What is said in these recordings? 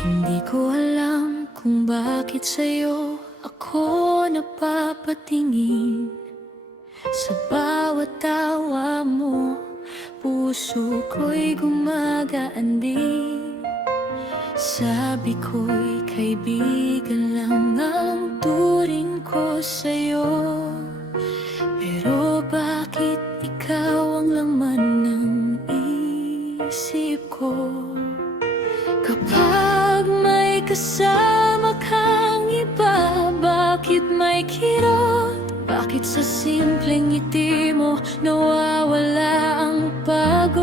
Hindi ko alam kung bakit sa'yo ako napapatingin. Sa bawat tawa mo, puso ko'y gumagaan din. Sabi ko'y kaibigan lang ang turing ko sa'yo. Pero bakit ikaw ang laman ng isip ko? Kapag may kasama kang iba, bakit may kirot? Bakit sa simpleng ngiti mo nawawala ang pagod?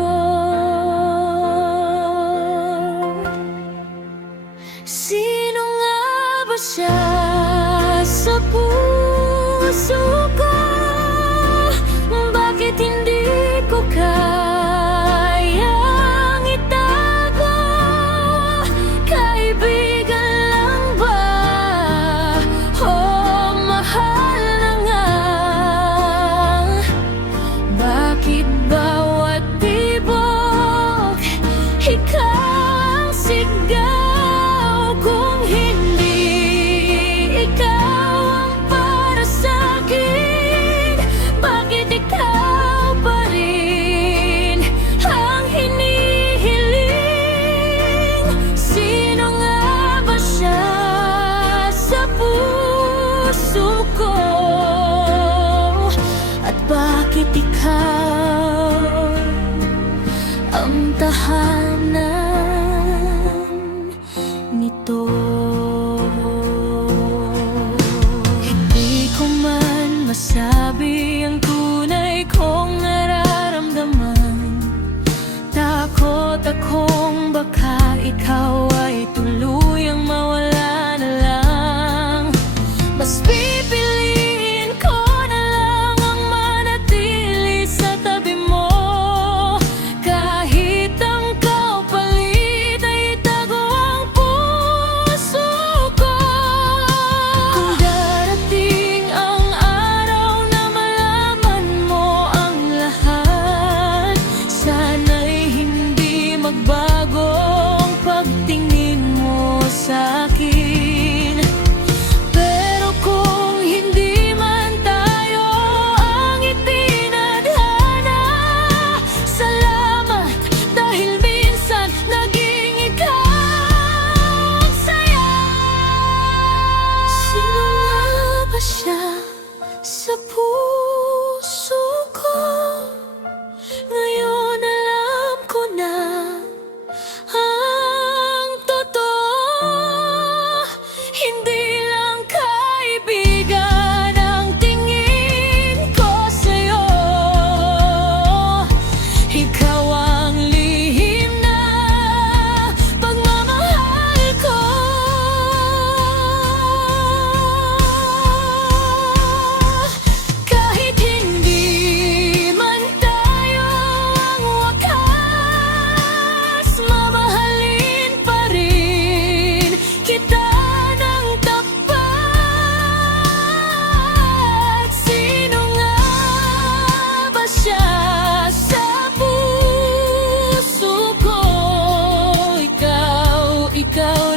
Sino nga ba siya sa puso ko? Bakit hindi ko kayang itago? Kaibigan lang ba? O mahal na nga? Bakit bawat tibok ikaw ang sigaw? Kung hindi ikaw ang para sa'kin, bakit ikaw pa rin ang hinihiling? Sino nga ba siya sa puso ko? At bakit ikaw ang tahanan nito? Hindi ko man masabi ang tunay kong nararamdaman. Takot akong baka ikaw ay tuluyang mawala na lang. Mas pipiliin ko na lang ang manatili sa tabi mo, kahit ang kapalit ay itago ang puso ko. Kung darating ang araw na malaman mo ang lahat, sana'y hindi magbago ang pagtingin mo sa'kin. Pero kung hindi man tayo ang itinadhana, salamat dahil minsan naging ikaw ang saya. Sino nga ba siya sa puso ko? Ngayon alam ko na ang totoo. Hindi lang kaibigan ang tingin ko sa'yo. Ikaw ang lihim na pagmamahal ko. Kahit hindi man tayo ang wakas, mamahalin pa rin kita ng tapat. Sino nga ba siya sa puso ko? Ikaw